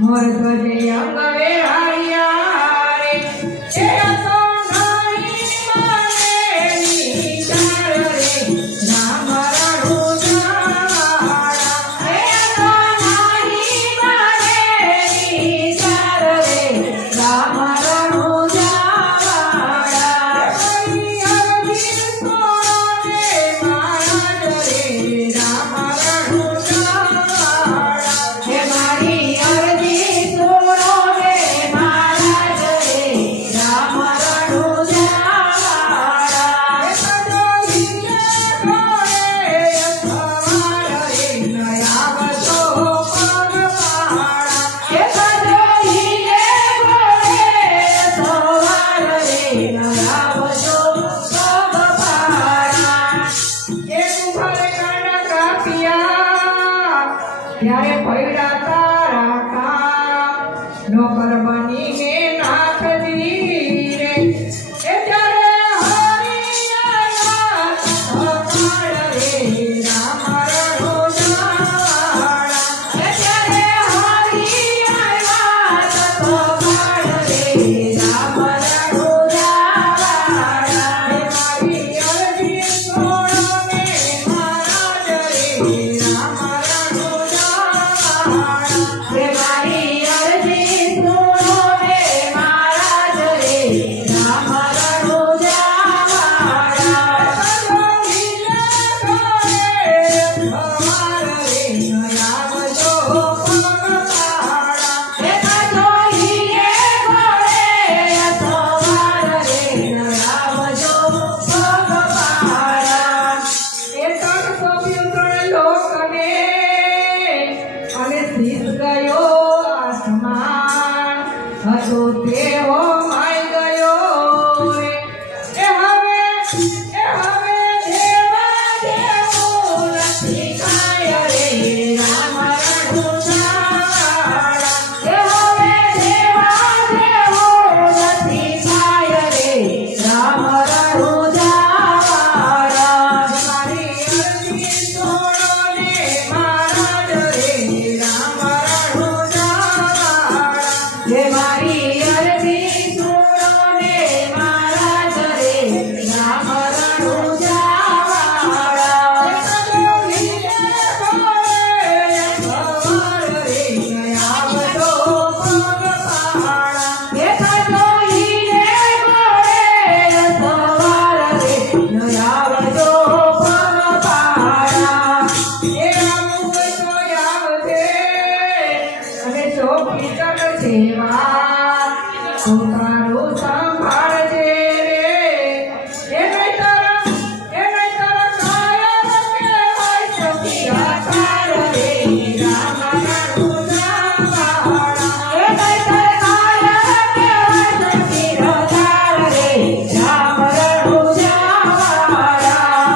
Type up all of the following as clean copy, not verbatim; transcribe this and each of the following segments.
મોર ધ્વજે અંગવે હારિયા રે એ તો નાની માનેની ચાર રે રામ રણુજાવાળા એ તો નાની માનેની ચાર રે રામ રણુજાવાળા હરી હરજી સોને મહારાજ રે રામ રણુજાવાળા હે મારી અરજી સુનો રે મહારાજ રે રામ રણુજાવાળા હે સજોઈને ઘોડે સવાર રે નયાવતો પગપાળા હે સજોઈને ઘોડે સવાર રે નયાવતો પગપાળા એ કુંભારે કાંડા કાપ્યા ત્યારે પૈડા તારા કામ નોકર બની મે નાથજી રે એ ત્યારે હરિયા સફળ રે રામ રણુજાવાળા એ ત્યારે હરિયા સફળ રે રામ રણુજાવાળા હે મારી અરજી સોનો મે મહારાજ રે રામ રણુજાવાળા હે મારી અરજી સુનો રે મહારાજ રે રામ રણુજાવાળા સજોઈને ઘોડે સવાર રે નયાવજો પગપાળા હે સજોઈને ઘોડે સવાર રે નયાવજો પગપાળા એ તણ સોંપ્યું ત્રણ લોકને અને શીશ ગયો આસમાન હતો તેવો માઈ ગયો રે એ હવે દેવા દેવું નથી કાંઈ રે રામ રણુજાવાળા એ હવે દેવા દેવું નથી કાંઈ રે રામ રણુજાવાળા મારી અરજી સોનો ને મહારાજ રે રામ રણુજાવાળા હે મારી અરજી સુનો ને મહારાજ રે રામ રણુજાવાળા સજોઈને ઘોડે સવાર રે નયાવતો પગપાળા હે સજોઈને ઘોડે સવાર રે નયાવતો પગપાળા એ આવું તો આવજે અને ચોખી કરજે વાત પોતાનું સંભાળજે રે એ નહીંતર કાયમ કહેવાય સખિયા તાર રે રામ રણુજાવાળા એ નહીંતર કાયમ કહેવાય સખિયા તાર રે રામ રણુજાવાળા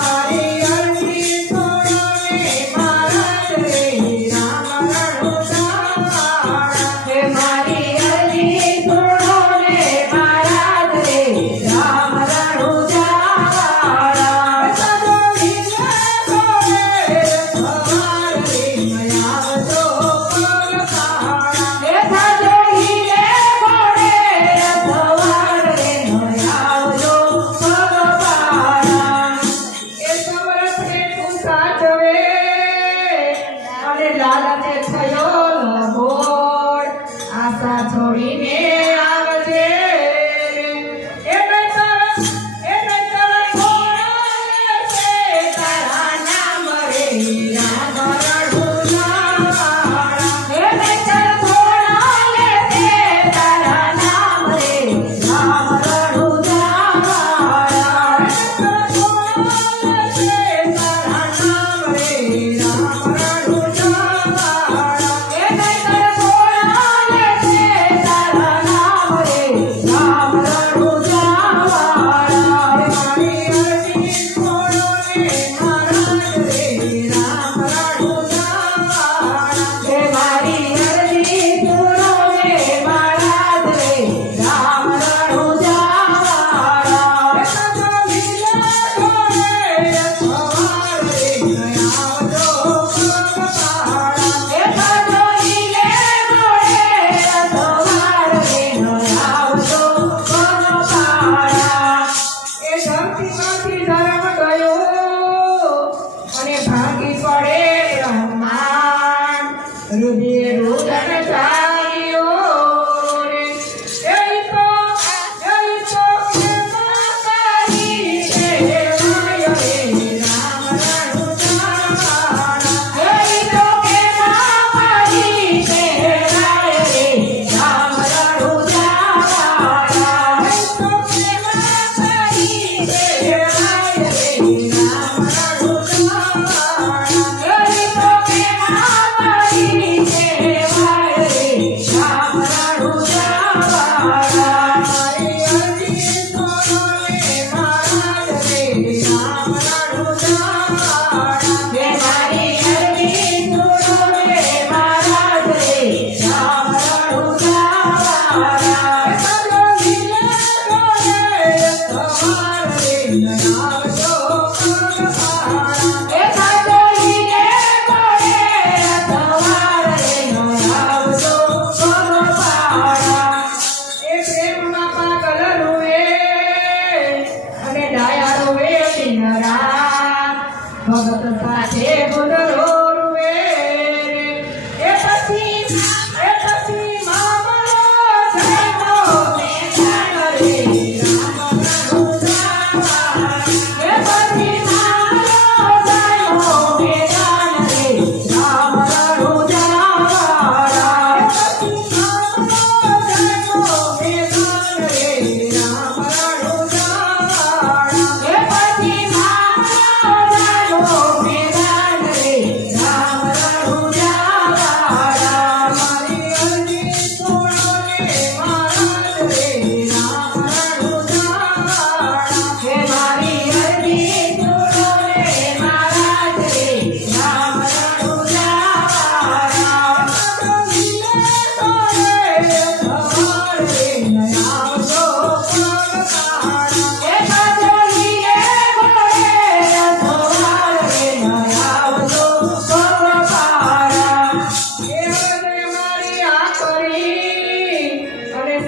મારી અરજી સુનો ને મહારાજ રે રામ રણુજાવાળા હે મારી અરજી સુનો ને મહારાજ રે રામ રણુજાવાળા સજોઈને ઘોડે સવાર રે નયાવતો પગપાળા હે સજોઈને ઘોડે સવાર રે નયાવતો પગપાળા એ સમરથને તું સાચવે અને લાલચે થયો લબોડ આશા છોડીને આવજે રે એ નહીંતર ઘોડા લેશે તારા નામ રે રામ રણુજાવાળા એ નહીંતર ઘોડા લેશે તારા નામ રે રામ રણુજાવાળા એ નહીંતર ઘોડા લેશે તારા નામ રે રામ રણુજાવાળા એ નહીંતર ઘોડા લેશે તારા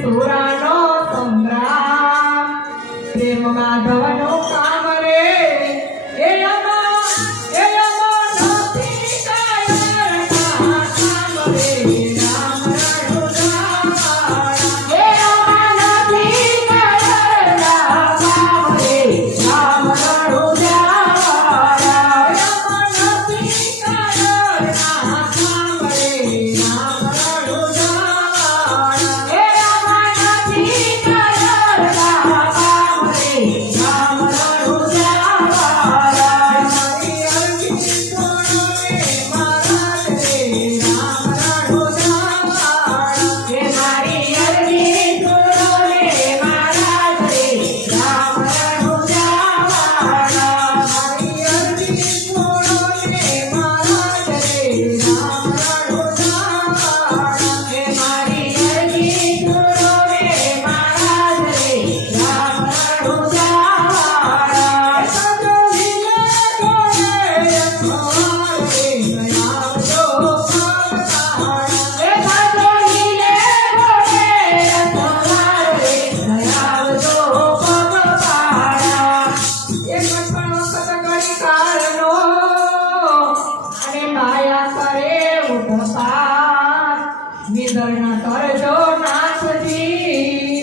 સુરાનો સંગ્રામ પ્રેમ માધવનો કામ રે એ અમા નથી કાયરના કામ રે રામ રણુજાવાળા એ અમા નથી કાયરના કામ રે રામ રણુજાવાળા એ અમા નથી કાયરના કામ રે રામ રણુજાવાળા એ અમા નથી કાયરના કામ રે રામ રણુજાવાળા મારી અરજી સુનો રે મહારાજ રે રામ રણુજાવાળા એ મારી અરજી સુનો રે મહારાજ રે રામ રણુજાવાળા મારી અરજી સુનો રે મહારાજ રે રામ રણુજાવાળા એ મારી અરજી સુનો રે મહારાજ રે રામ રણુજાવાળા સજો લીલે ગોળે અથવારે ગયાવજો પગપાળા એ સજો લીલે ગોળે અથવારે ગયાવજો પગપાળા એ કટપણ વખત ઘડી કાળનો અને માયા કરે ઉઠપાત નિધન કરજો નાથજી